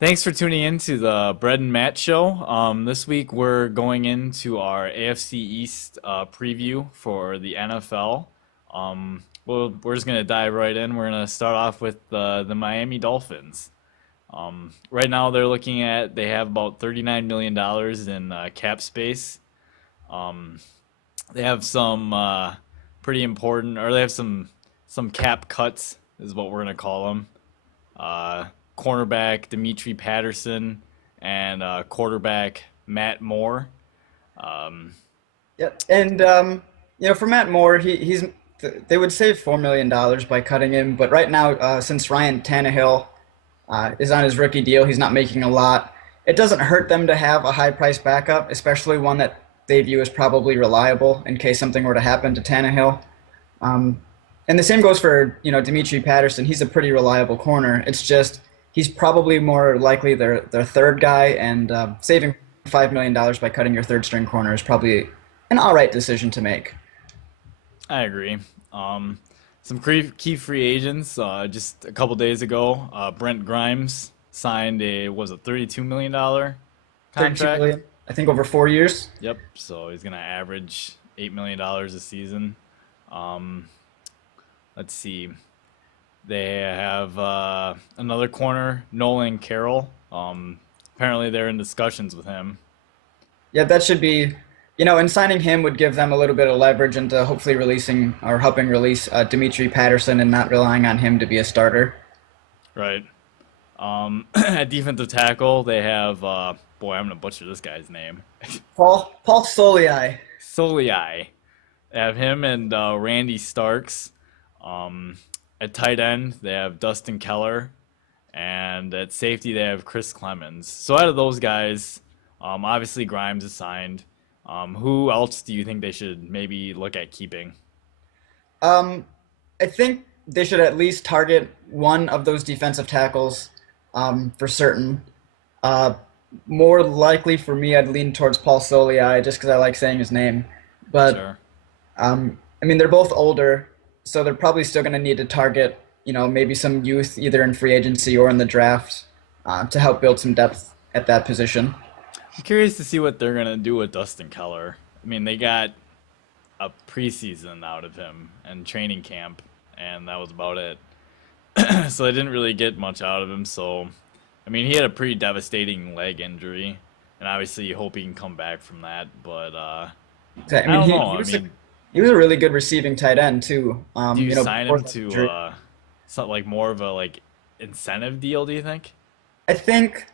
Thanks for tuning in to the Bread and Matt show. This week we're going into our AFC East preview for the NFL. We're just gonna dive right in. We're gonna start off with the Miami Dolphins. Right now they have about $39 million in cap space. Um, they have some pretty important, or they have some cap cuts, is what we're gonna call them. uh, Cornerback Dimitri Patterson, and quarterback Matt Moore. Um, Yeah, and for Matt Moore, they would save $4 million by cutting him, but right now, since Ryan Tannehill is on his rookie deal, he's not making a lot. It doesn't hurt them to have a high price backup, especially one that they view as probably reliable in case something were to happen to Tannehill. Um, and the same goes for Dimitri Patterson. He's a pretty reliable corner. It's just he's probably more likely their third guy, and saving $5 million by cutting your third string corner is probably an all right decision to make. I agree. Um, some key free agents. Just a couple days ago, Brent Grimes signed a was it $32 million 32 contract. million, I think, over 4 years. Yep. So he's gonna average $8 million a season. Um, let's see. They have another corner, Nolan Carroll. Apparently they're in discussions with him. Yeah, that should be, and signing him would give them a little bit of leverage into hopefully releasing or helping release Dimitri Patterson and not relying on him to be a starter. Right. At defensive tackle, they have boy, I'm gonna butcher this guy's name. Paul Soliai. Soliai. They have him and Randy Starks. Um, at tight end, they have Dustin Keller, and at safety, they have Chris Clemens. So out of those guys, obviously Grimes is signed. Who else do you think they should maybe look at keeping? Um, I think they should at least target one of those defensive tackles for certain. Uh, More likely for me, I'd lean towards Paul Soliai just because I like saying his name. But Sure. I mean, they're both older, so they're probably still going to need to target, maybe some youth either in free agency or in the draft to help build some depth at that position. I'm curious to see what they're gonna do with Dustin Keller. I mean, they got a preseason out of him and training camp, and that was about it. So they didn't really get much out of him. So, I mean, he had a pretty devastating leg injury, and obviously you hope he can come back from that. But I I mean, don't he, know. he I was a mean, he was a really good receiving tight end too. do you sign Before him that to injury. something like more of a like incentive deal? Do you think? I think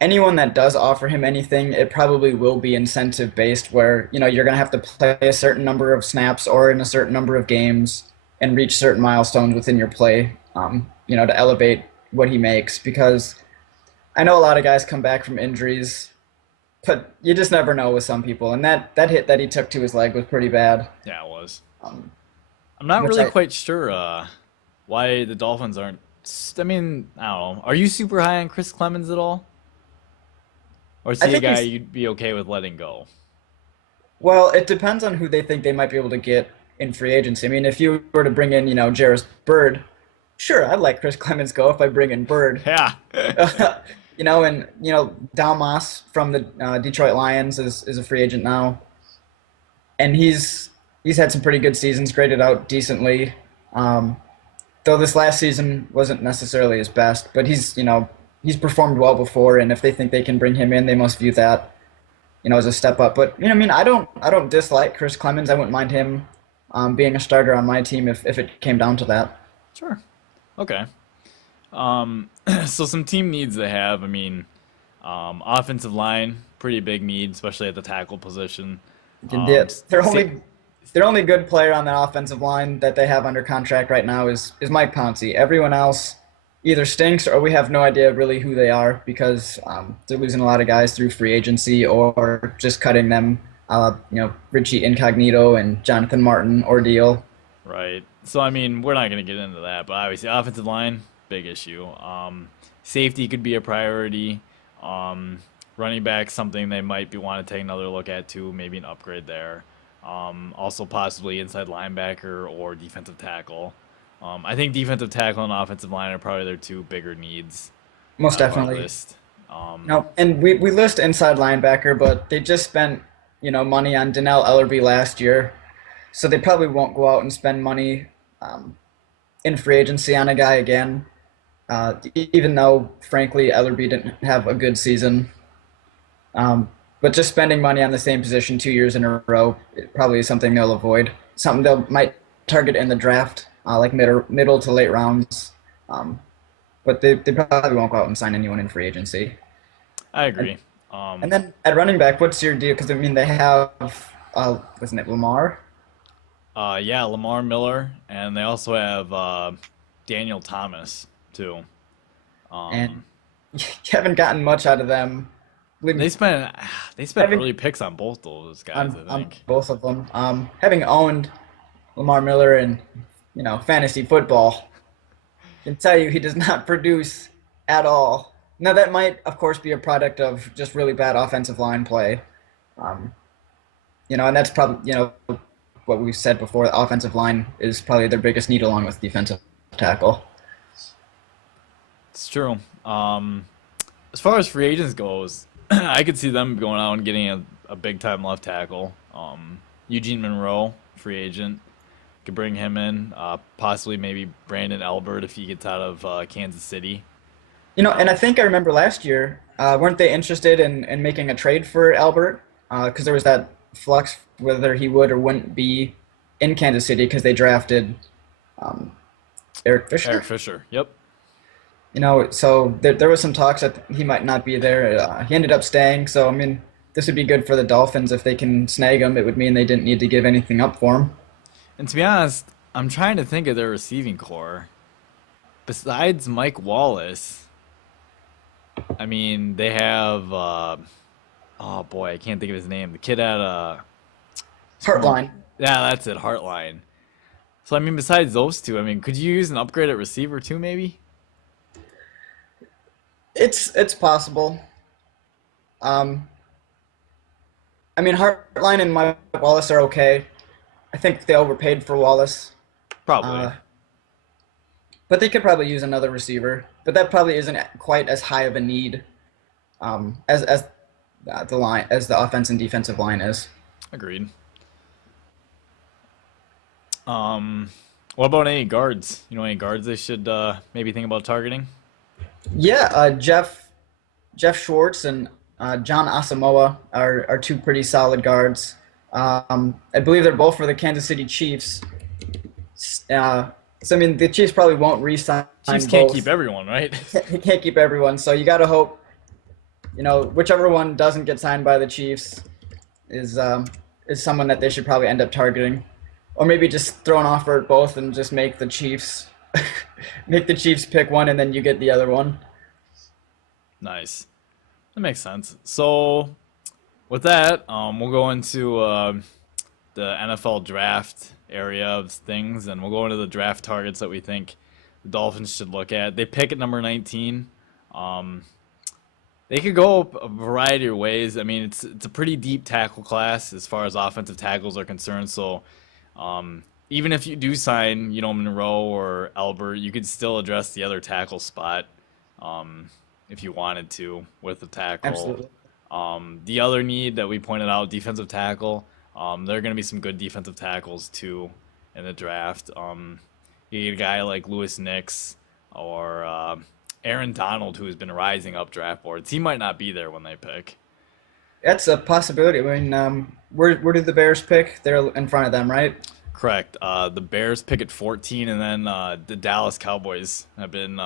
anyone that does offer him anything, it probably will be incentive based, where you're going to have to play a certain number of snaps or in a certain number of games and reach certain milestones within your play, to elevate what he makes. Because I know a lot of guys come back from injuries, but you just never know with some people. And that hit that he took to his leg was pretty bad. Yeah, it was. Um, I'm not which really I quite sure why the Dolphins aren't. I mean, I don't know. Are you super high on Chris Clemens at all? Or is I he a think guy he's you'd be okay with letting go? Well, it depends on who they think they might be able to get in free agency. I mean, if you were to bring in, Jarvis Bird, sure, I'd let Chris Clemens go if I bring in Bird. Yeah. And Dalmas from the Detroit Lions is a free agent now, and he's had some pretty good seasons, graded out decently. Um, though this last season wasn't necessarily his best, but he's performed well before, and if they think they can bring him in, they must view that as a step up. But I mean, I don't dislike Chris Clemens. I wouldn't mind him being a starter on my team if it came down to that. Sure. Okay. So some team needs they have. I mean, offensive line, pretty big need, especially at the tackle position. Yeah, their Sa only their only good player on the offensive line that they have under contract right now is Mike Pouncey. Everyone else either stinks or we have no idea really who they are because they're losing a lot of guys through free agency or just cutting them. Richie Incognito and Jonathan Martin ordeal. right. So I mean, we're not gonna get into that, but obviously, offensive line, big issue. Safety could be a priority. Um, Running back, something they might be want to take another look at too, maybe an upgrade there. Also possibly inside linebacker or defensive tackle. I think defensive tackle and offensive line are probably their two bigger needs Most out of our definitely. list. No, and we list inside linebacker, but they just spent, money on Donnell Ellerbe last year, so they probably won't go out and spend money um, in free agency on a guy again. Even though, frankly, Ellerbe didn't have a good season. But just spending money on the same position 2 years in a row it probably is something they'll avoid. Something they'll might target in the draft, like middle to late rounds. Um, but they probably won't go out and sign anyone in free agency. I And, agree. and Um, then at running back, what's your deal? Because I mean, they have, wasn't it Lamar? yeah, Lamar Miller, and they also have Daniel Thomas too. And Um, you haven't gotten much out of them. Believe they me, spent they spent having early picks on both those guys, I on think. both of them, having owned Lamar Miller in, fantasy football, can tell you he does not produce at all. Now that might, of course, be a product of just really bad offensive line play. Um, and that's probably, what we've said before. The offensive line is probably their biggest need, along with defensive tackle. It's true. As far as free agents goes, I could see them going out and getting a big time left tackle. Eugene Monroe, free agent, could bring him in. Possibly maybe Brandon Albert if he gets out of Kansas City. And I think I remember last year, weren't they interested in making a trade for Albert? Because there was that flux whether he would or wouldn't be in Kansas City because they drafted um, Eric Eric Fisher. Fisher. Yep. So there was some talks that he might not be there. He ended up staying. So I mean, this would be good for the Dolphins if they can snag him. It would mean they didn't need to give anything up for him. And to be honest, I'm trying to think of their receiving core. Besides Mike Wallace, I mean, they have oh boy, I can't think of his name. The kid at he's from Heartline. yeah, that's it, Heartline. So I mean, besides those two, I mean, could you use an upgrade at receiver too, maybe? It's possible. Um, I mean, Heartline and Mike Wallace are okay. I think they overpaid for Wallace. Probably. Uh, but they could probably use another receiver. But that probably isn't quite as high of a need as the line as the offense and defensive line is. Agreed. Um, what about any guards? You know, any guards they should maybe think about targeting? Yeah, Jeff Schwartz and John Asamoah are two pretty solid guards. I believe they're both for the Kansas City Chiefs. So I mean, the Chiefs probably won't re-sign Chiefs can't keep both. everyone, right? He can't keep everyone, so you got to hope whichever one doesn't get signed by the Chiefs is um, is someone that they should probably end up targeting, or maybe just throw an offer at both and just make the Chiefs make the Chiefs pick one and then you get the other one. Nice. That makes sense. So with that, we'll go into the NFL draft area of things, and we'll go into the draft targets that we think the Dolphins should look at. They pick at number 19. Um, they could go a variety of ways. I mean, it's a pretty deep tackle class as far as offensive tackles are concerned. So even if you do sign, Monroe or Albert, you could still address the other tackle spot um, if you wanted to with the tackle. Absolutely. The other need that we pointed out, defensive tackle. There are going to be some good defensive tackles too in the draft. You get a guy like Lewis Nix or Aaron Donald, who has been rising up draft boards. He might not be there when they pick. That's a possibility. I mean, where did the Bears pick? They're in front of them, right? Correct. The Bears pick at 14, and then the Dallas Cowboys have been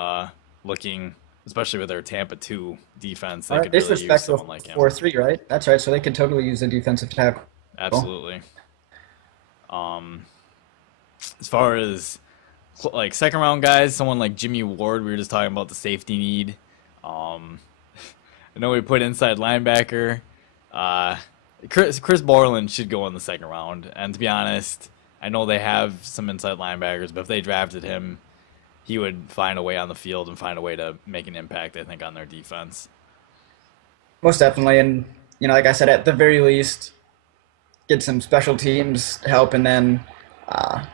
looking, especially with their Tampa 2 defense, All they right, could they really use suspect a someone like him. 4-3, right? That's right. So they could totally use a defensive tackle. Absolutely. Um, as far as like second round guys, someone like Jimmy Ward, we were just talking about the safety need. Um, I know we put inside linebacker. Uh, Chris Borland should go in the second round. And to be honest, I know they have some inside linebackers, but if they drafted him, he would find a way on the field and find a way to make an impact, I think, on their defense. Most definitely. And, like I said, at the very least, get some special teams help. And then, uh,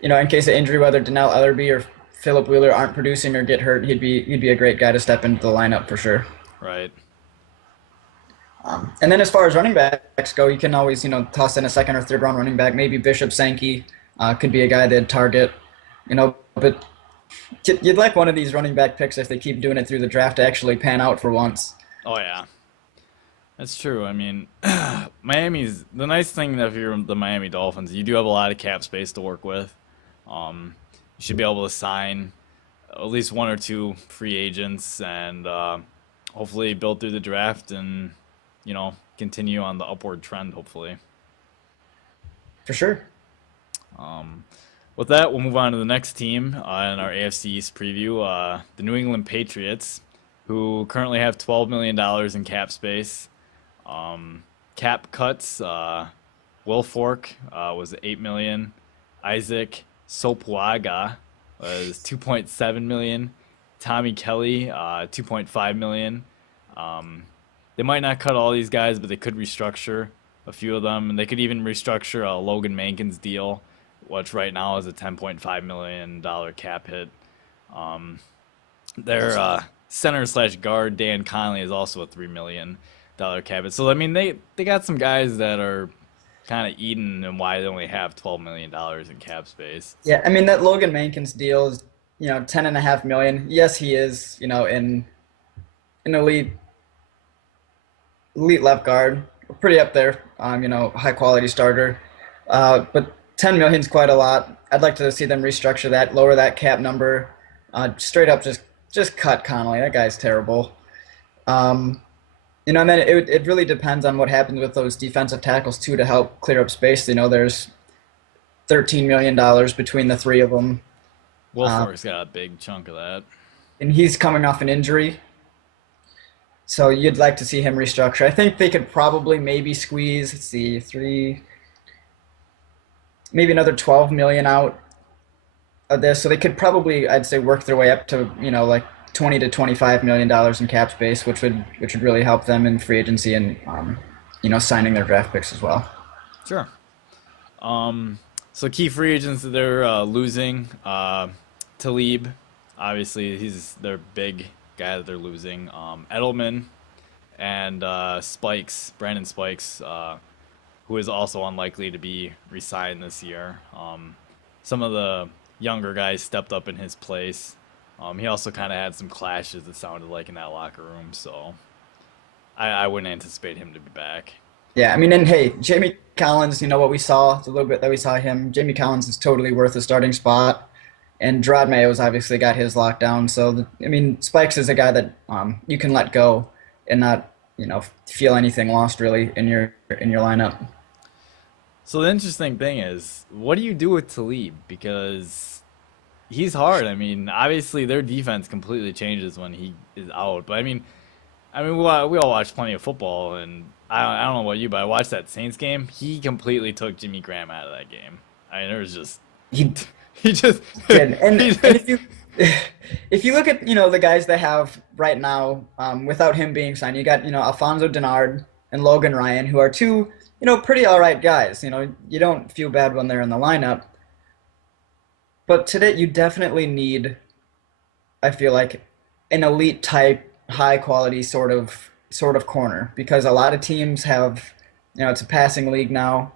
in case of injury, whether Donnell Ellerbe or Philip Wheeler aren't producing or get hurt, he'd be a great guy to step into the lineup for sure. Right. And then as far as running backs go, you can always, toss in a second or third round running back. Maybe Bishop Sankey could be a guy they'd target, but you'd like one of these running back picks if they keep doing it through the draft to actually pan out for once. Oh yeah. That's true. I mean, Miami's the nice thing that if you're the Miami Dolphins, you do have a lot of cap space to work with. You should be able to sign at least one or two free agents and hopefully build through the draft and continue on the upward trend. Hopefully. For sure. With that, we'll move on to the next team in our AFC East preview, the New England Patriots, who currently have $12 million in cap space. Cap cuts. Will Fork was 8 million. Isaac Sopuaga was 2.7 million. Tommy Kelly 2.5 million. They might not cut all these guys, but they could restructure a few of them, and they could even restructure Logan Mankin's deal, which right now is a $10.5 million cap hit. Their center slash guard Dan Conley is also a $3 million cap hit. So I mean they got some guys that are kind of eating and why they only have $12 million in cap space. Yeah, I mean that Logan Mankins deal is, 10.5 million. Yes, he is, in an elite left guard, pretty up there. High quality starter. But 10 million is quite a lot. I'd like to see them restructure that, lower that cap number. Straight up, just cut Connolly. That guy's terrible. And then it really depends on what happens with those defensive tackles too to help clear up space. There's $13 million between the three of them, Will Fork's got a big chunk of that. and he's coming off an injury. So you'd like to see him restructure. I think they could probably maybe squeeze, let's see, maybe another 12 million out of this. So they could probably, I'd say, work their way up to, like 20 to 25 million dollars in cap space, which would really help them in free agency and signing their draft picks as well. Sure. So key free agents that they're losing. Talib, obviously he's their big guy that they're losing. Edelman and Brandon Spikes, who is also unlikely to be re-signed this year. Some of the younger guys stepped up in his place. He also kind of had some clashes, it sounded like, in that locker room, so I wouldn't anticipate him to be back. Yeah, I mean, and hey, Jamie Collins, what we saw, the little bit that we saw him, Jamie Collins is totally worth a starting spot. And Gerard Mayo's obviously got his lockdown. So, I mean, Spikes is a guy that you can let go and not, feel anything lost really in your lineup. So the interesting thing is, what do you do with Talib? Because he's hard. I mean, obviously their defense completely changes when he is out. But we all watch plenty of football, and I don't know about you, but I watched that Saints game. He completely took Jimmy Graham out of that game. I mean, there was just He he just did. And, he and just if you look at, the guys they have right now, without him being signed, you got, Alfonso Denard and Logan Ryan, who are two, pretty all right guys. You don't feel bad when they're in the lineup. But today you definitely need, I feel like, an elite type, high quality sort of corner, because a lot of teams have, it's a passing league now,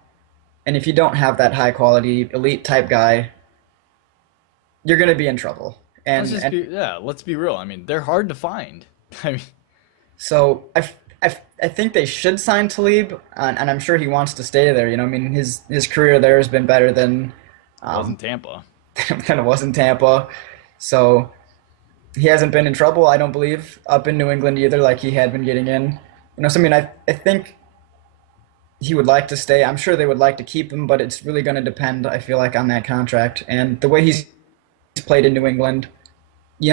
and if you don't have that high quality elite type guy, you're going to be in trouble. let's be real. I mean, they're hard to find. I mean, So I think they should sign Talib, and I'm sure he wants to stay there. I mean, his career there has been better than it wasn't Tampa. than it was in Tampa. So he hasn't been in trouble, I don't believe, up in New England either, like he had been getting in. So I mean, I think he would like to stay. I'm sure they would like to keep him, but it's really going to depend, I feel like, on that contract and the way he's played in New England.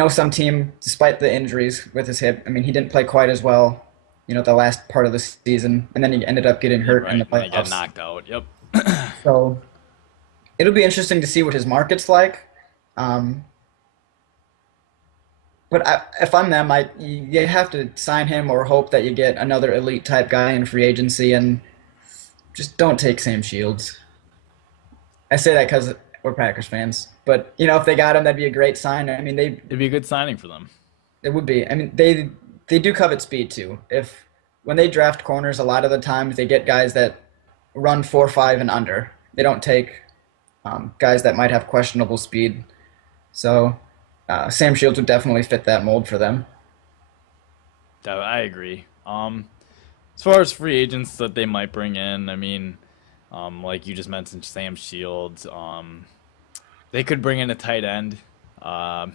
Some team, despite the injuries with his hip, I mean, he didn't play quite as well, the last part of the season, and then he ended up getting hurt in Right, the and they got playoffs. knocked out. Yep. So it'll be interesting to see what his market's like. Um, but if I'm them, you have to sign him or hope that you get another elite type guy in free agency, and just don't take Sam Shields. I say that because we're Packers fans, but if they got him, that'd be a great sign. I mean, It'd be a good signing for them. it would be. I mean, they they do covet speed too. If when they draft corners, a lot of the times they get guys that run 4.5 and under. They don't take guys that might have questionable speed. So Sam Shields would definitely fit that mold for them. I agree. As far as free agents that they might bring in, I mean, like you just mentioned, Sam Shields. They could bring in a tight end. Um,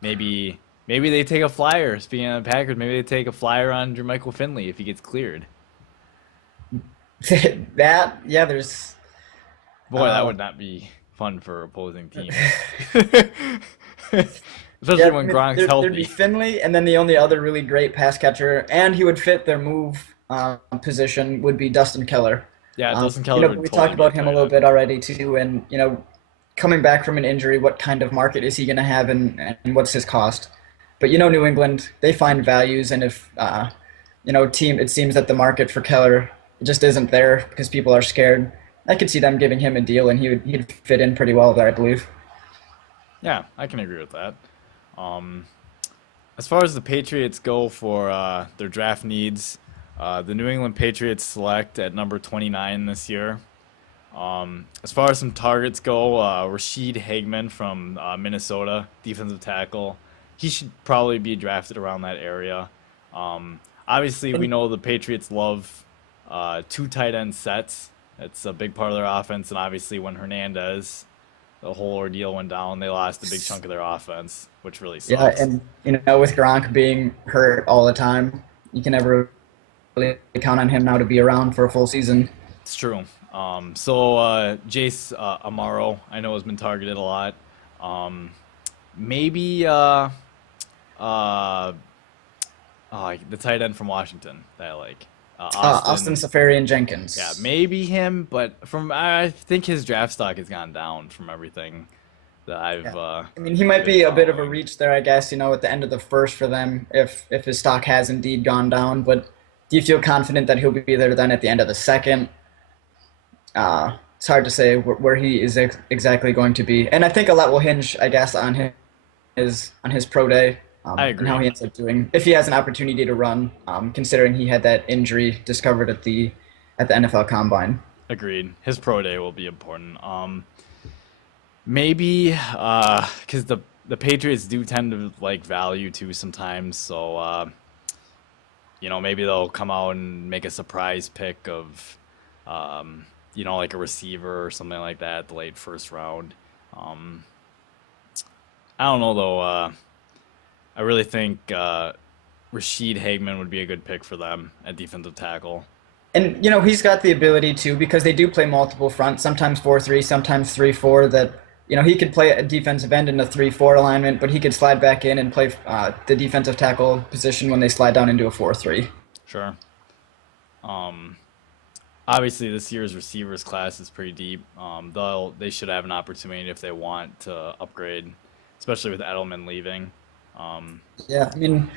maybe they take a flyer. Speaking of the Packers, maybe they take a flyer on Jermichael Finley if he gets cleared. That yeah, there's Boy, that uh, would not be fun for opposing teams. yeah, Especially I when mean, Gronk's there'd be healthy. Finley, and then the only other really great pass catcher, and he would fit their move position would be Dustin Keller. Yeah, Dustin Keller would We talked totally be a about him a tight little end. bit already too, and coming back from an injury, what kind of market is he going to have, and what's his cost? But New England, they find values, and if team, it seems that the market for Keller just isn't there because people are scared. I could see them giving him a deal, and he'd fit in pretty well there, I believe. Yeah, I can agree with that. Um, as far as the Patriots go for their draft needs, the New England Patriots select at number 29 this year. As far as some targets go, Rashid Hageman from Minnesota, defensive tackle. He should probably be drafted around that area. Obviously, we And know the Patriots love two tight end sets. It's a big part of their offense, and obviously, when Hernandez, the whole ordeal went down, they lost a big chunk of their offense, which really yeah, sucks. and with Gronk being hurt all the time, you can never really count on him now to be around for a full season. It's true. So Jace Amaro, I know has been targeted a lot. Um, maybe uh, the tight end from Washington that I like, Austin Austin. Safarian Yeah, Jenkins. maybe him, but from I think his draft stock has gone down from everything that I've Yeah. I mean, he might been be a bit of a following. reach there, I guess, at the end of the first for them if his stock has indeed gone down. But do you feel confident that he'll be there then at the end of the second? It's hard to say where he is exactly going to be. And I think a lot will hinge, I guess, on his pro day I and how agree. he ends up doing if he has an opportunity to run, considering he had that injury discovered at the NFL Combine. Agreed. His pro day will be important. Maybe because the Patriots do tend to like value too sometimes, so maybe they'll come out and make a surprise pick of like a receiver or something like that, the late first round. Um, I don't know though. I really think Rashid Hageman would be a good pick for them at defensive tackle. And he's got the ability to because they do play multiple fronts, sometimes 4-3, sometimes 3-4. That he could play a defensive end in a 3-4 alignment, but he could slide back in and play the defensive tackle position when they slide down into a 4-3. Sure. Um, Obviously, this year's receivers class is pretty deep. They should have an opportunity if they want to upgrade, especially with Edelman leaving. Um, Yeah, I mean,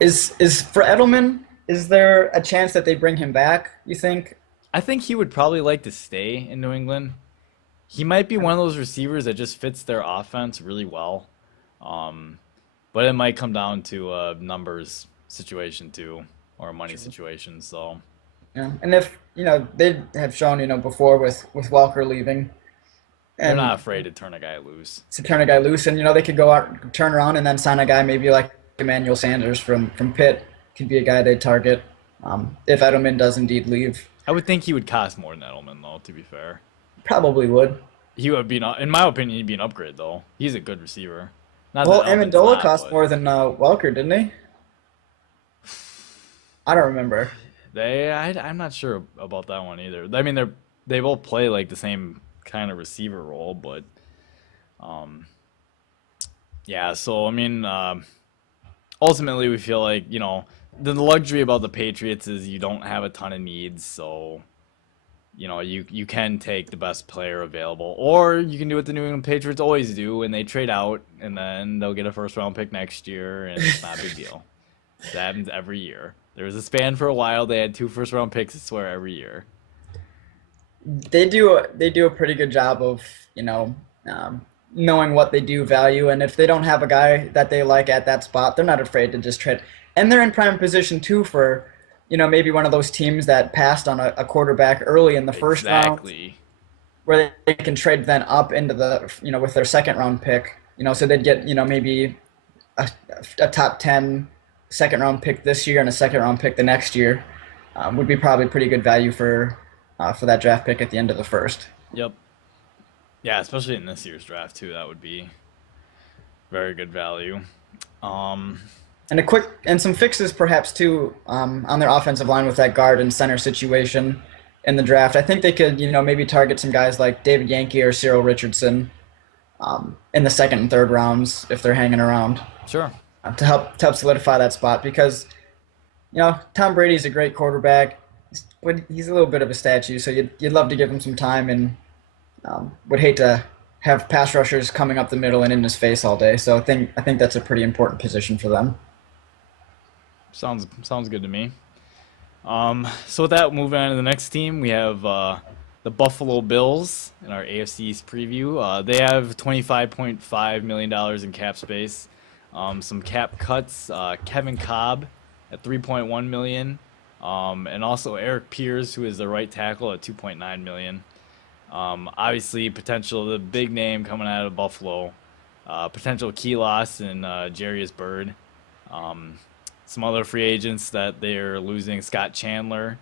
is for Edelman, is there a chance that they bring him back? You think? I think he would probably like to stay in New England. He might be one of those receivers that just fits their offense really well. Um, but it might come down to a numbers situation too, or a money True. situation. So Yeah, and if they have shown before with Walker leaving they're not and afraid to turn a guy loose. to turn a guy loose, and they could go out, turn around, and then sign a guy maybe like Emmanuel Sanders from Pitt could be a guy they target if Edelman does indeed leave. I would think he would cost more than Edelman, though. To be fair, Probably would. he would be, in my opinion, he'd be an upgrade though. He's a good receiver. Not that Well, Edelman's Amendola not, cost but more than Welker, didn't he? I don't remember. I'm not sure about that one either. I mean, they both play like the same kind of receiver role, but um, yeah. So I mean, ultimately, we feel like the luxury about the Patriots is you don't have a ton of needs, so you can take the best player available, or you can do what the New England Patriots always do, and they trade out, and then they'll get a first round pick next year, and it's not a big deal. That happens every year. There was a span for a while; they had two first round picks, I swear, every year. They do a pretty good job of knowing what they do value, and if they don't have a guy that they like at that spot, they're not afraid to just trade. and they're in prime position too for, maybe one of those teams that passed on a quarterback early in the first round, Exactly. where they can trade then up into with their second round pick, so they'd get, maybe a top 10 second round pick this year and a second round pick the next year, would be probably pretty good value for that draft pick at the end of the first. Yep. Yeah, especially in this year's draft too. That would be very good value. Um, And some fixes perhaps too, on their offensive line with that guard and center situation in the draft. I think they could, maybe target some guys like David Yankee or Cyril Richardson, in the second and third rounds if they're hanging around, sure. to help solidify that spot, because Tom Brady's a great quarterback, but he's a little bit of a statue. So you'd love to give him some time, and would hate to have pass rushers coming up the middle and in his face all day. So I think that's a pretty important position for them. Sounds good to me. So with that, moving on to the next team, we have the Buffalo Bills in our AFC East preview. They have $25.5 million in cap space. Some cap cuts. Kevin Cobb at 3.1 million, and also Eric Pierce, who is the right tackle, at 2.9 million. Obviously, potential the big name coming out of Buffalo. Potential key loss in Jarius Byrd. Some other free agents that they're losing: Scott Chandler,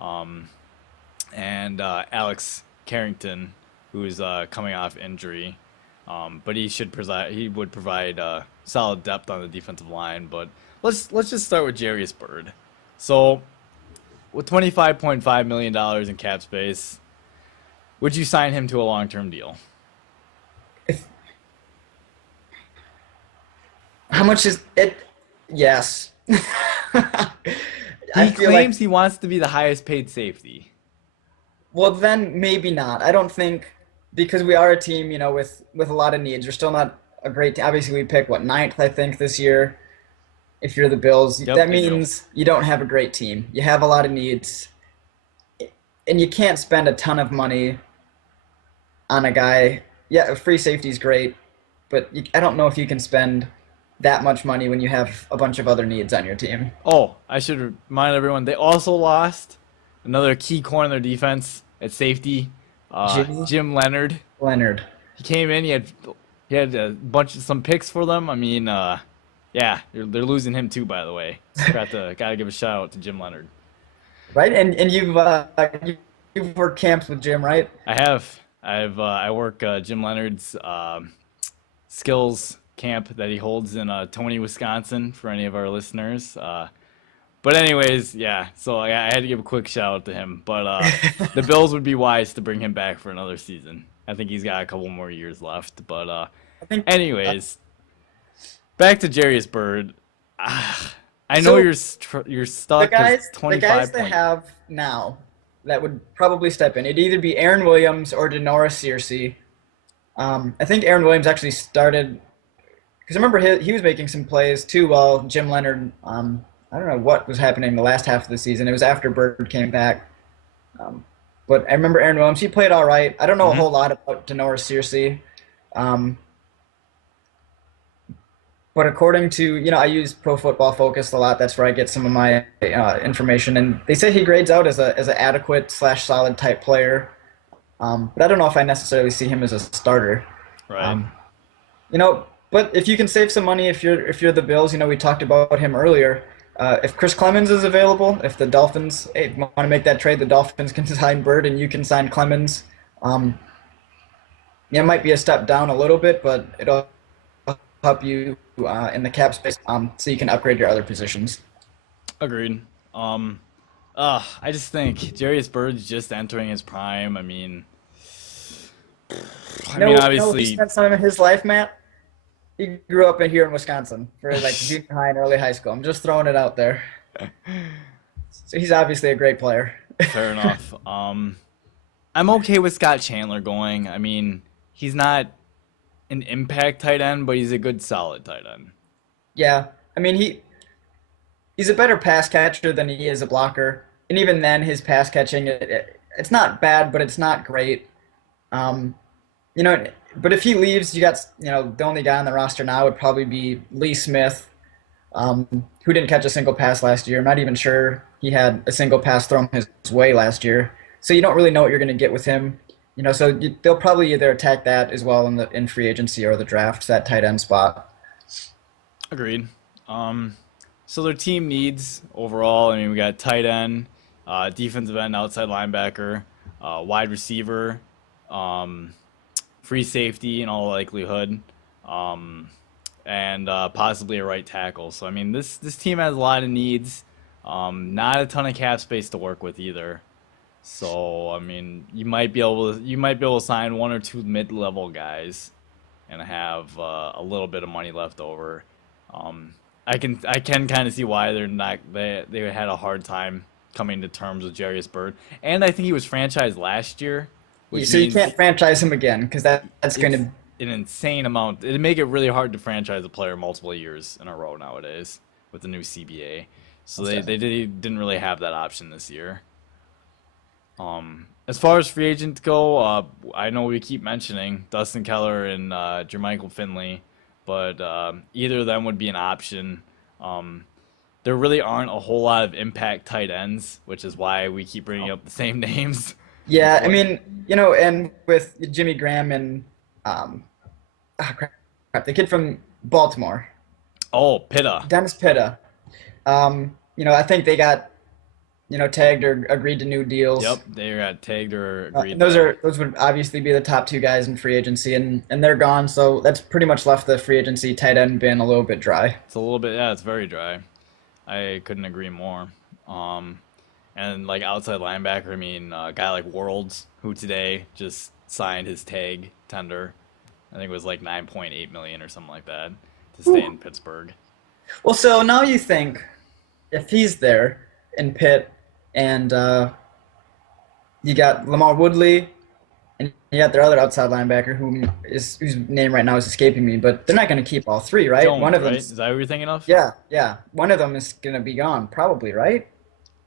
and Alex Carrington, who is coming off injury. But he would provide solid depth on the defensive line. But let's just start with Jarius Byrd. So with $25.5 million in cap space, would you sign him to a long-term deal? If, how much is it? Yes. I He feel like, claims he wants to be the highest paid safety. well, then maybe not. I don't think, because we are a team, with a lot of needs. We're still not a great team. Obviously, we pick what, ninth, I think, this year. If you're the Bills, Yep, that they do. means you don't have a great team. You have a lot of needs, and you can't spend a ton of money on a guy. Yeah, a free safety is great, but I don't know if you can spend that much money when you have a bunch of other needs on your team. Oh, I should remind everyone they also lost another key corner in their defense at safety, Jimmy Jim Leonard. Leonard. He came in. He had a bunch of some picks for them. I mean, yeah, they're losing him too. By the way, gotta give a shout out to Jim Leonard. Right? And you've worked camps with Jim, right? I work Jim Leonard's skills camp that he holds in Tony, Wisconsin, for any of our listeners. But anyways, yeah. So I had to give a quick shout out to him. But the Bills would be wise to bring him back for another season. I think he's got a couple more years left. But I think anyways, back to Jarius Byrd. I know so. you're The stuck because guys, the guys 25 they point. have now that would probably step in, it'd either be Aaron Williams or Denora Searcy. I think Aaron Williams actually started, because I remember he was making some plays too while Jim Leonard. I don't know what was happening the last half of the season. It was after Bird came back. Um, but I remember Aaron Williams. He played all right. I don't know a Hmm. whole lot about Denora Searcy. Um, But according to, I use Pro Football Focus a lot. That's where I get some of my information, and they say he grades out as an adequate slash solid type player. But I don't know if I necessarily see him as a starter. Right. Um, but if you can save some money, if you're the Bills, we talked about him earlier. If Chris Clemens is available, if the Dolphins want to make that trade, the Dolphins can sign Bird and you can sign Clemens. Um, yeah, it might be a step down a little bit, but it'll help you in the cap space, so you can upgrade your other positions. Agreed. Um, I just think Jarius Bird's just entering his prime. He Obviously, spent some of his life, Matt. He grew up in here in Wisconsin for like junior high and early high school. I'm just throwing it out there. So he's obviously a great player. fair enough. I'm okay with Scott Chandler going. He's not an impact tight end, but he's a good solid tight end. Yeah, I mean he's a better pass catcher than he is a blocker, and even then his pass catching it's not bad, but it's not great. Um, you know, but if he leaves, you got the only guy on the roster now would probably be Lee Smith, who didn't catch a single pass last year. I'm not even sure he had a single pass thrown his way last year. So you don't really know what you're going to get with him. They'll probably either attack that as well in free agency or the draft, that tight end spot. Agreed. So their team needs overall, I mean, we got tight end, defensive end, outside linebacker, wide receiver, um, free safety in all likelihood, um, and possibly a right tackle. So I mean, this team has a lot of needs. Not a ton of cap space to work with either. So I mean, you might be able to sign one or two mid-level guys and have a little bit of money left over. Um, I can kind of see why they had a hard time coming to terms with Jarius Bird, and I think he was franchised last year, which So you means can't franchise him again because that's going it's to. an insane amount. It'd make it really hard to franchise a player multiple years in a row nowadays with the new CBA. So Most they didn't really have that option this year. As far as free agents go, I know we keep mentioning Dustin Keller and Jermichael Finley, but either of them would be an option. Um, there really aren't a whole lot of impact tight ends, which is why we keep bringing up the same names. Yeah, I Unfortunately. mean, and with Jimmy Graham and um, crap, the kid from Baltimore, Oh, Pitta. Dennis Pitta. I think they got tagged or agreed to new deals. Yep, they got tagged or And agreed those there. are those would obviously be the top two guys in free agency, and they're gone. So that's pretty much left the free agency tight end bin a little bit dry. It's a little bit, yeah, it's very dry. I couldn't agree more. Um, and like outside linebacker, I mean, a guy like Worlds, who today just signed his tag tender. I think it was like 9.8 million or something like that to stay in Whew. Pittsburgh. Well, so now you think if he's there in Pitt, and you got Lamar Woodley, and you got their other outside linebacker whose name right now is escaping me, but they're not going to keep all three, right? One Jones, of right? Is them's that what you're thinking of? yeah, yeah. One of them is going to be gone, probably, right?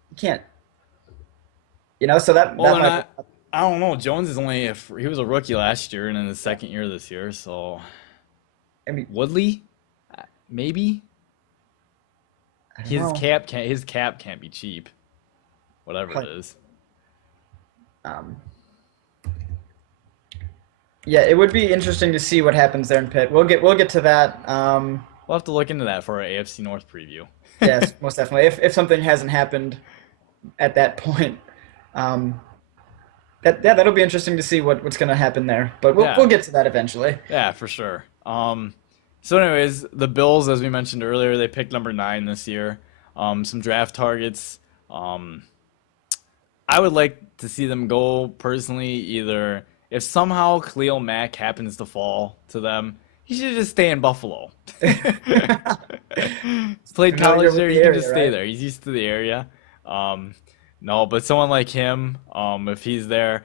You can't, so Well, that they're might be. not. I don't know. Jones is only if he was a rookie last year and in his second year this year. So I mean, Woodley, maybe I don't know. his cap can't be cheap. Whatever it Probably, is. um, yeah, it would be interesting to see what happens there in Pitt. We'll get to that. We'll have to look into that for our AFC North preview. Yes, most definitely. If something hasn't happened at that point, um, that'll be interesting to see what's going to happen there. But we'll Yeah, get to that eventually. yeah, for sure. So anyways, the Bills, as we mentioned earlier, they picked number 9 this year. Some draft targets. Um, I would like to see them go personally. Either if somehow Khalil Mack happens to fall to them, he should just stay in Buffalo. He's played Familiar college with there. the He can area, just stay right? there. He's used to the area. Um, no, but someone like him, if he's there,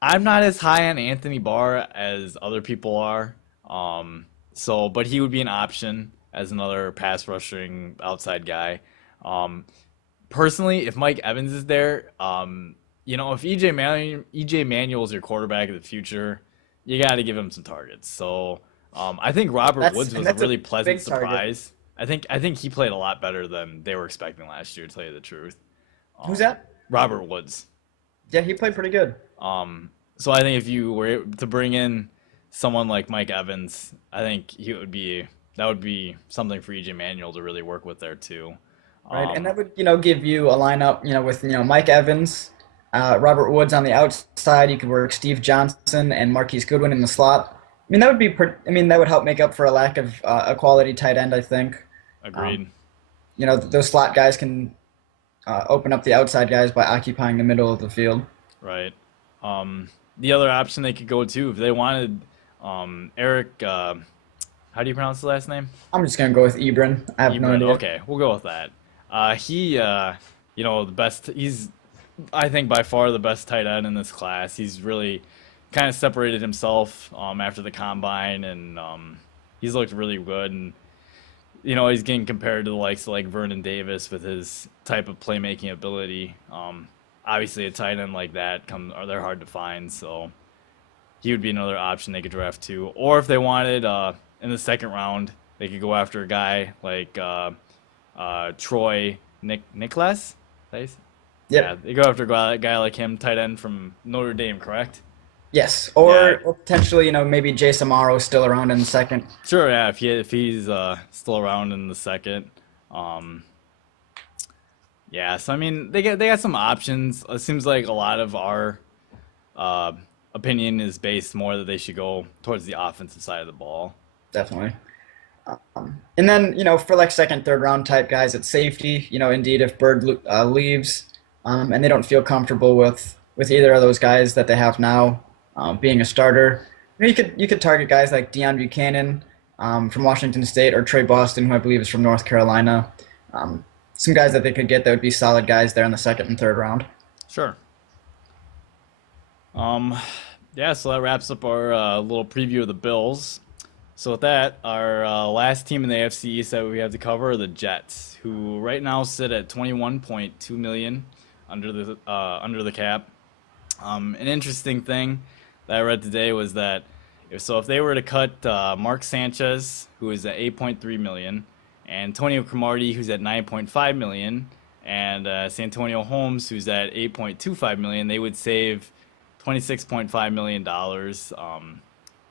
I'm not as high on Anthony Barr as other people are. But he would be an option as another pass rushing outside guy. Um, Personally, if Mike Evans is there, if EJ Manuel is your quarterback of the future, you got to give him some targets. So I think Robert Woods was a That's a really pleasant big target. surprise. I think he played a lot better than they were expecting last year, to tell you the truth. Who's Um, that? Robert Woods. Yeah, he played pretty good. So I think if you were to bring in someone like Mike Evans, I think that would be something for EJ Manuel to really work with there too. Right? And Um, that would, give you a lineup, with, Mike Evans, Robert Woods on the outside. You could work Steve Johnson and Marquise Goodwin in the slot. I mean, that would help make up for a lack of a quality tight end, I think. Um, Agreed. those slot guys can open up the outside guys by occupying the middle of the field. Right. The other option they could go to if they wanted Eric. How do you pronounce the last name? I'm just gonna go with Ebron. I have no Ebron. idea. Okay, we'll go with that. The best. He's, I think, by far the best tight end in this class. He's really kind of separated himself after the combine, and he's looked really good. And he's getting compared to the likes of like Vernon Davis with his type of playmaking ability. Obviously, a tight end like that they're hard to find, so he would be another option they could draft too. Or if they wanted in the second round, They could go after a guy like Troy Nicholas. Nice. Yeah, Yep. they go after a guy like him, tight end from Notre Dame, correct? Yes. Yeah, Or potentially, maybe Jason Amaro still around in the second. sure. Yeah, if he's still around in the second, um, yeah. So I mean, they got some options. It seems like a lot of our uh, opinion is based more that they should go towards the offensive side of the ball. Definitely. And then, for like second, third round type guys at safety, indeed, if Bird leaves, and they don't feel comfortable with either of those guys that they have now being a starter, you could target guys like Deion Buchanan from Washington State or Trey Boston, who I believe is from North Carolina. Some guys that they could get that would be solid guys there in the second and third round. Sure. Um, yeah. So that wraps up our little preview of the Bills. So with that, our last team in the AFC East that we have to cover are the Jets, who right now sit at 21.2 million under the cap. An interesting thing that I read today was that if they were to cut Mark Sanchez, who is at 8.3 million, and Antonio Cromartie, who's at 9.5 million, and Santonio Holmes, who's at 8.25 million, they would save 26.5 million dollars,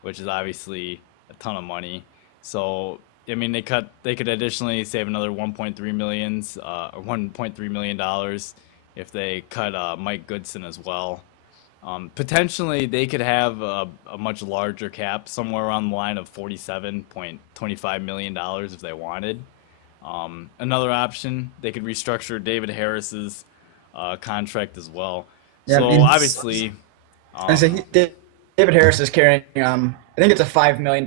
which is obviously a ton of money. So I mean, they could additionally save another 1.3 millions or 1.3 million dollars if they cut Mike Goodson as well. Potentially, they could have a much larger cap, somewhere around the line of $47.25 million dollars if they wanted. Another option, they could restructure David Harris's contract as well. Yeah, I So mean, obviously, I say um, David Harris is carrying, I think it's a $5 million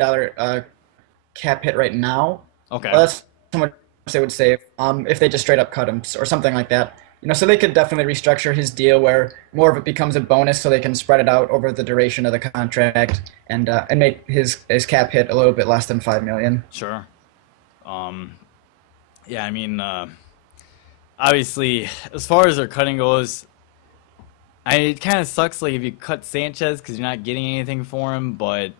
cap hit right now. okay, Well, that's how much they would save if they just straight up cut him or something like that. So they could definitely restructure his deal where more of it becomes a bonus, so they can spread it out over the duration of the contract and make his cap hit a little bit less than 5 million. sure. Um, yeah, I mean, obviously, as far as their cutting goes, it kind of sucks like if you cut Sanchez because you're not getting anything for him. But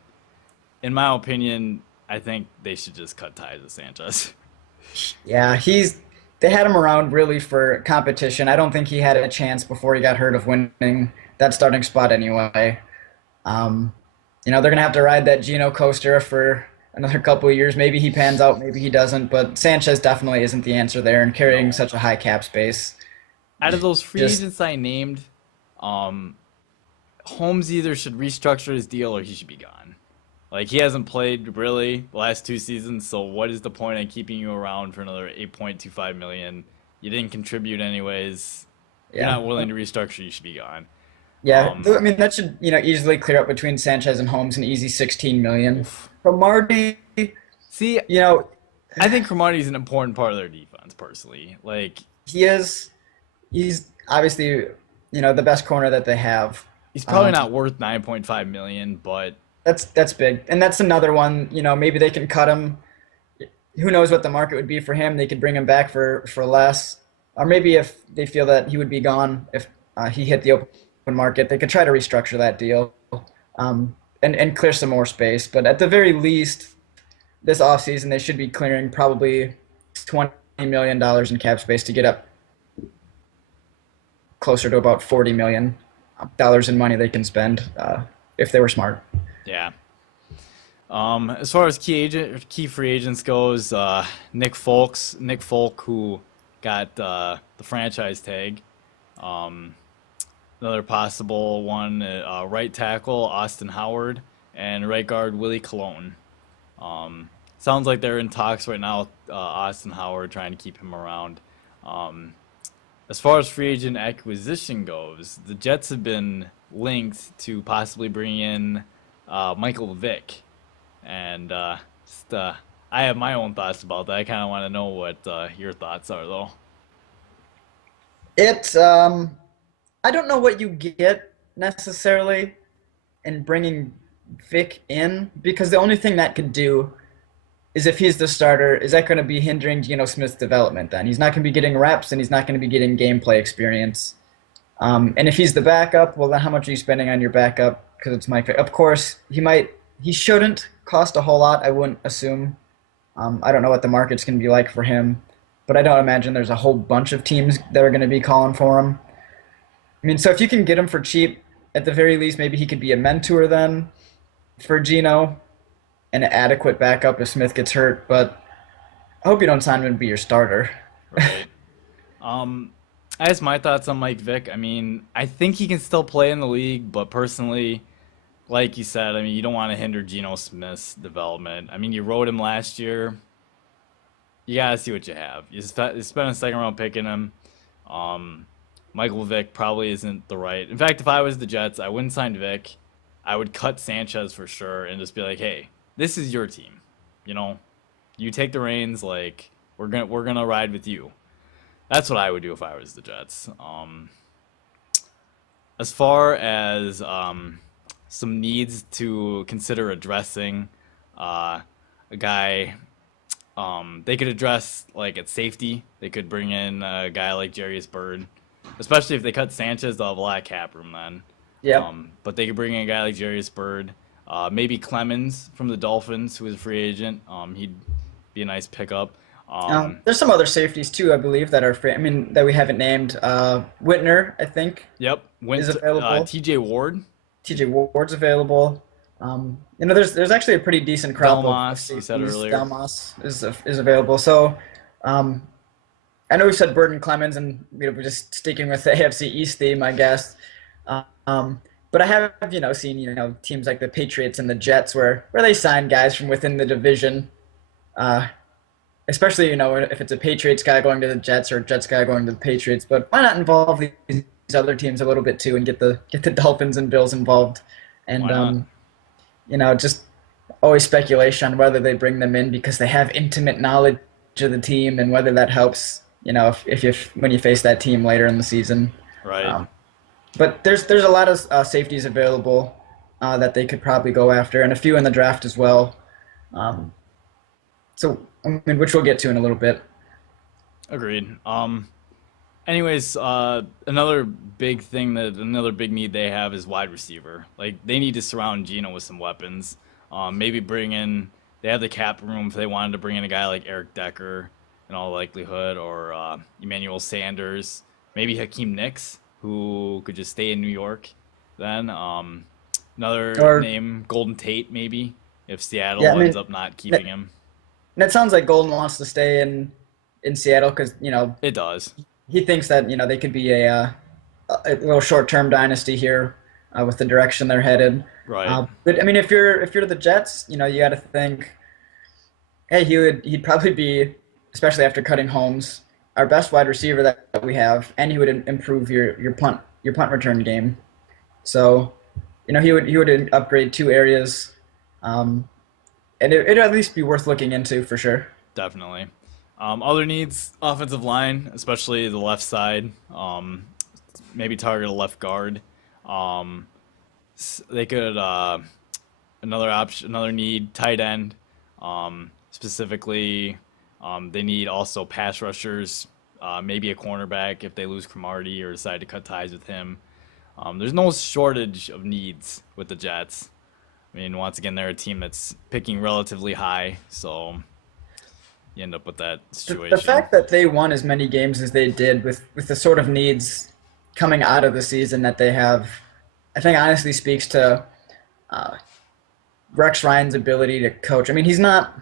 in my opinion, I think they should just cut ties with Sanchez. Yeah, they had him around really for competition. I don't think he had a chance before he got hurt of winning that starting spot anyway. Um, they're gonna have to ride that Geno coaster for another couple of years. Maybe he pans out, maybe he doesn't. But Sanchez definitely isn't the answer there, and carrying No. such a high cap space, Out of those free just agents I named, um, Holmes either should restructure his deal or he should be gone. Like he hasn't played really the last 2 seasons, so what is the point in keeping you around for another 8.25 million? You didn't contribute anyways. If you're yeah, not willing to restructure, you should be gone. yeah. Um, I mean, that should easily clear up between Sanchez and Holmes an easy 16 million. oof. From Marty, See, you know, I think Cromartie is an important part of their defense, personally. Like he is he's obviously the best corner that they have. he's probably Um, not worth 9.5 million, but that's big, and that's another one. Maybe they can cut him. Who knows what the market would be for him? They could bring him back for less, or maybe if they feel that he would be gone if he hit the open market, they could try to restructure that deal and clear some more space. But at the very least, this offseason they should be clearing probably $20 million in cap space to get up closer to about $40 million in money they can spend if they were smart. yeah. As far as key free agents goes, Nick Folk, who got the franchise tag. Um, Another possible one, right tackle Austin Howard and right guard Willie Colon. Sounds like they're in talks right now with Austin Howard, trying to keep him around. Um, as far as free agent acquisition goes, the Jets have been linked to possibly bring in Michael Vick, and I have my own thoughts about that. I kind of want to know what your thoughts are, though. It's I don't know what you get necessarily in bringing Vic in because the only thing that could do is if he's the starter, is that going to be hindering Geno Smith's development then? He's not going to be getting reps and he's not going to be getting gameplay experience. And if he's the backup, well, then how much are you spending on your backup? Because it's Mike Vick. Of course, he shouldn't cost a whole lot, I wouldn't assume. I don't know what the market's going to be like for him, but I don't imagine there's a whole bunch of teams that are going to be calling for him. I mean, so if you can get him for cheap, at the very least, maybe he could be a mentor then for Geno, an adequate backup if Smith gets hurt. But I hope you don't sign him to be your starter. Right. Um, as my thoughts on Mike Vick, I mean, I think he can still play in the league, but personally, like you said, I mean, you don't want to hinder Geno Smith's development. I mean, you rode him last year. You gotta see what you have. You spent a second round pick in him. Um, Michael Vick probably isn't the right. In fact, if I was the Jets, I wouldn't sign Vick. I would cut Sanchez for sure and just be like, "Hey, this is your team. You know, you take the reins. Like we're gonna ride with you." That's what I would do if I was the Jets. As far as some needs to consider addressing, uh, a guy they could address like at safety. They could bring in a guy like Jarius Bird, especially if they cut Sanchez. They'll have a lot of cap room then. Yep. But they could bring in a guy like Jarius Bird, maybe Clemens from the Dolphins, who is a free agent. He'd be a nice pickup. Um, There's some other safeties too, I believe, that are free. I mean, that we haven't named. Whitner, I think, yep, is went available. T.J. Ward, TJ Ward's available. There's actually a pretty decent crop of Delmas, you said safeties. earlier. Dalmas is available. So um, I know we said Burton Clemens, and we're just sticking with the AFC East theme, I guess. Um, but I have seen teams like the Patriots and the Jets where they sign guys from within the division. Uh, Especially if it's a Patriots guy going to the Jets or a Jets guy going to the Patriots. But why not involve these other teams a little bit too and get the Dolphins and Bills involved? And Why not? just always speculation on whether they bring them in because they have intimate knowledge of the team and whether that helps. If you when you face that team later in the season. Right. Um, but there's a lot of safeties available that they could probably go after, and a few in the draft as well. Um, so I mean, which we'll get to in a little bit. Agreed. Anyways, another big need they have is wide receiver. Like they need to surround Geno with some weapons. Maybe bring in. They have the cap room if they wanted to bring in a guy like Eric Decker, in all likelihood, or Emmanuel Sanders. Maybe Hakeem Nicks, who could just stay in New York. Then another Or name, Golden Tate, maybe if yeah, I Seattle ends mean, up not keeping that, him. that sounds like Golden wants to stay in Seattle because It does. he thinks that they could be a little short-term dynasty here with the direction they're headed. Right. But I mean, if you're the Jets, you got to think, hey, he'd probably be, especially after cutting Holmes, our best wide receiver that we have, and he would improve your punt return game. So, he would upgrade two areas, um, and it'd at least be worth looking into for sure. Definitely. Other needs, offensive line, especially the left side. Maybe target a left guard. Um, they could another option, another need, tight end. Specifically, they need also pass rushers. Maybe a cornerback if they lose Cromartie or decide to cut ties with him. There's no shortage of needs with the Jets. I mean, once again, they're a team that's picking relatively high, so you end up with that The situation. fact that they won as many games as they did with the sort of needs coming out of the season that they have, I think honestly speaks to uh, Rex Ryan's ability to coach. I mean, he's not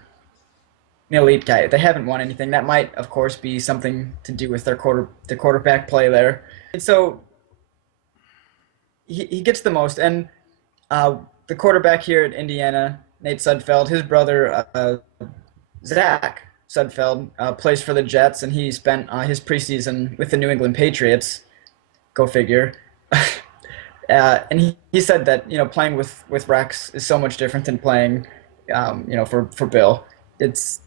an elite guy. They haven't won anything. That might, of course, be something to do with the quarterback play there. And so he gets the most. And the quarterback here at Indiana, Nate Sudfeld, his brother Zach Sudfeld plays for the Jets, and he spent his preseason with the New England Patriots. Go figure. And he said that playing with Rex is so much different than playing for Bill. It's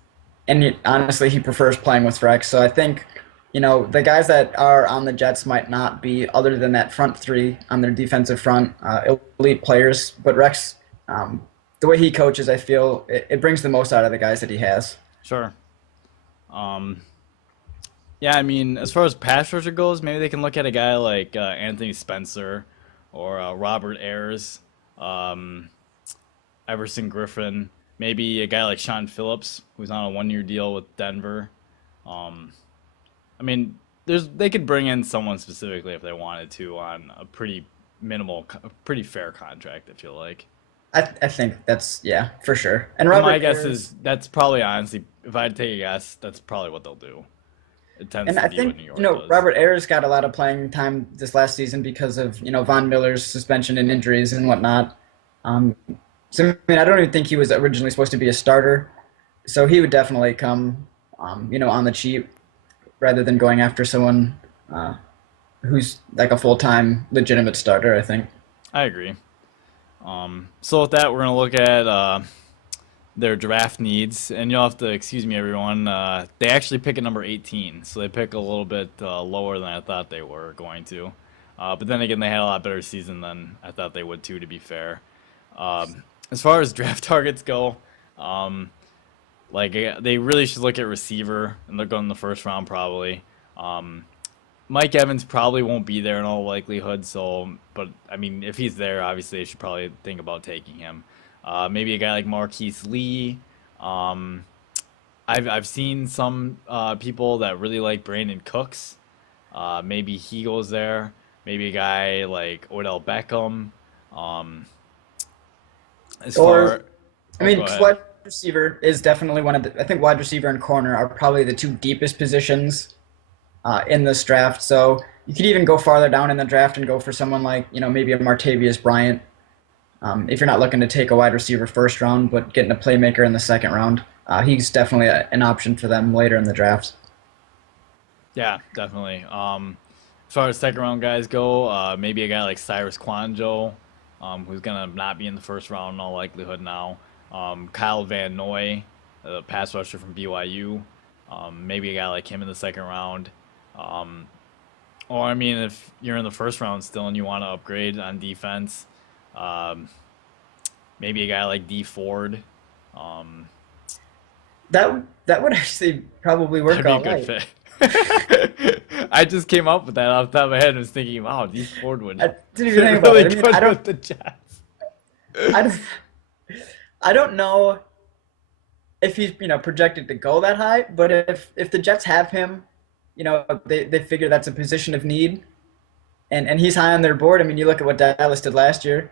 honestly he prefers playing with Rex. So I think the guys that are on the Jets might not be other than that front three on their defensive front elite players, but Rex the way he coaches, I feel it brings the most out of the guys that he has. Sure. Um, yeah, I mean, as far as pass rusher goes, maybe they can look at a guy like Anthony Spencer or Robert Ayers, um, Everson Griffin. Maybe a guy like Sean Phillips, who's on a 1 year deal with Denver. Um, I mean, they could bring in someone specifically if they wanted to on a pretty a pretty fair contract. I feel like. I think that's yeah for sure. And And my Robert guess Ayers, is that's probably honestly, if I had to take a guess, that's probably what they'll do. It tends and to I be what think New York does. Robert Ayers got a lot of playing time this last season because of Von Miller's suspension and injuries and whatnot. Um, so I mean, I don't even think he was originally supposed to be a starter. So he would definitely come, on the cheap rather than going after someone uh, who's like a full-time legitimate starter, I think. I agree. So with that, we're gonna look at their draft needs, and you'll have to excuse me, everyone. They actually pick at number 18, so they pick a little bit lower than I thought they were going to. But then again, they had a lot better season than I thought they would too. To be fair, as far as draft targets go, um, they really should look at receiver, and they're going in the first round probably. Um, Mike Evans probably won't be there in all likelihood. So, but I mean, if he's there, obviously they should probably think about taking him. Maybe a guy like Marquise Lee. Um, I've seen some people that really like Brandon Cooks. Maybe he goes there. Maybe a guy like Odell Beckham. Um, as Or, far, I oh, mean, go 'cause ahead. wide receiver is definitely one of the. I think wide receiver and corner are probably the two deepest positions in this draft. So you could even go farther down in the draft and go for someone like maybe a Martavius Bryant. If you're not looking to take a wide receiver first round, but getting a playmaker in the second round, he's definitely an option for them later in the draft. Yeah, definitely. As far as second round guys go, maybe a guy like Cyrus Kwanjo, who's gonna not be in the first round in all likelihood now. Kyle Van Noy, the pass rusher from BYU. Maybe a guy like him in the second round. Um, or I mean, if you're in the first round still and you want to upgrade on defense, um, maybe a guy like D Ford. Um, That would actually probably work that'd be a all good right. fit. I just came up with that off the top of my head and was thinking, wow, D Ford would I didn't even fit think about really it. I mean, good with the Jets. I don't, I don't know if he's projected to go that high, but if the Jets have him, they figure that's a position of need, and he's high on their board. I mean, you look at what Dallas did last year.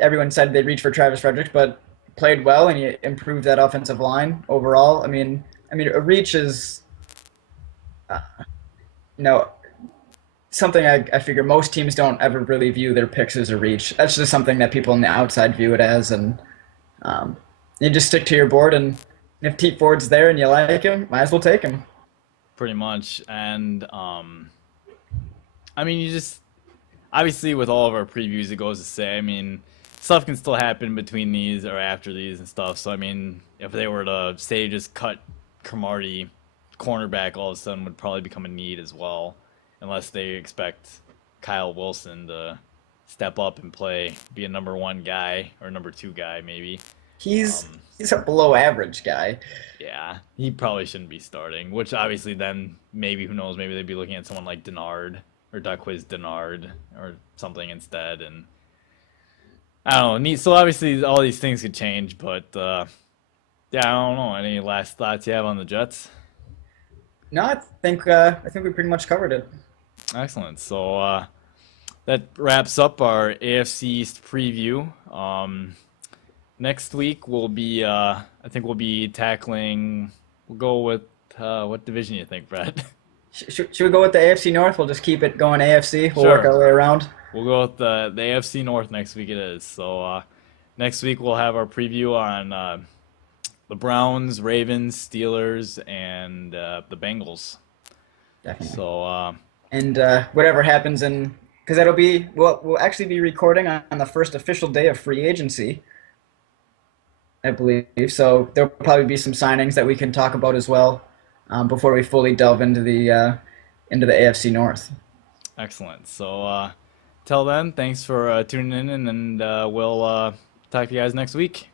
Everyone said they'd reach for Travis Frederick, but played well and he improved that offensive line overall. I mean, a reach is uh, you know something I figure most teams don't ever really view their picks as a reach. That's just something that people on the outside view it as, and um, you just stick to your board. And if T Ford's there and you like him, might as well take him. Pretty much. And I mean, you just obviously with all of our previews, it goes to say, I mean, stuff can still happen between these or after these and stuff. So I mean, if they were to say just cut Cromartie, cornerback, all of a sudden would probably become a need as well, unless they expect Kyle Wilson to step up and play, be a number one guy or number two guy maybe. He's Um, he's a below average guy. yeah, he probably shouldn't be starting. Which obviously then maybe who knows? Maybe they'd be looking at someone like Denard or Duckwiz Denard or something instead. And I don't know. Neat. So obviously all these things could change, but yeah, I don't know. Any last thoughts you have on the Jets? No, I think we pretty much covered it. Excellent. So that wraps up our AFC East preview. Next week we'll be, I think we'll be tackling. We'll go with what division you think, Brett? Should we go with the AFC North? We'll just keep it going AFC. We'll work Sure. our way around. We'll go with the AFC North next week. It is so. Next week we'll have our preview on the Browns, Ravens, Steelers, and the Bengals. Definitely. So And whatever happens in because we'll actually be recording on the first official day of free agency, I believe. So there'll probably be some signings that we can talk about as well before we fully delve into the AFC North. excellent. So till then, thanks for tuning in, and we'll talk to you guys next week.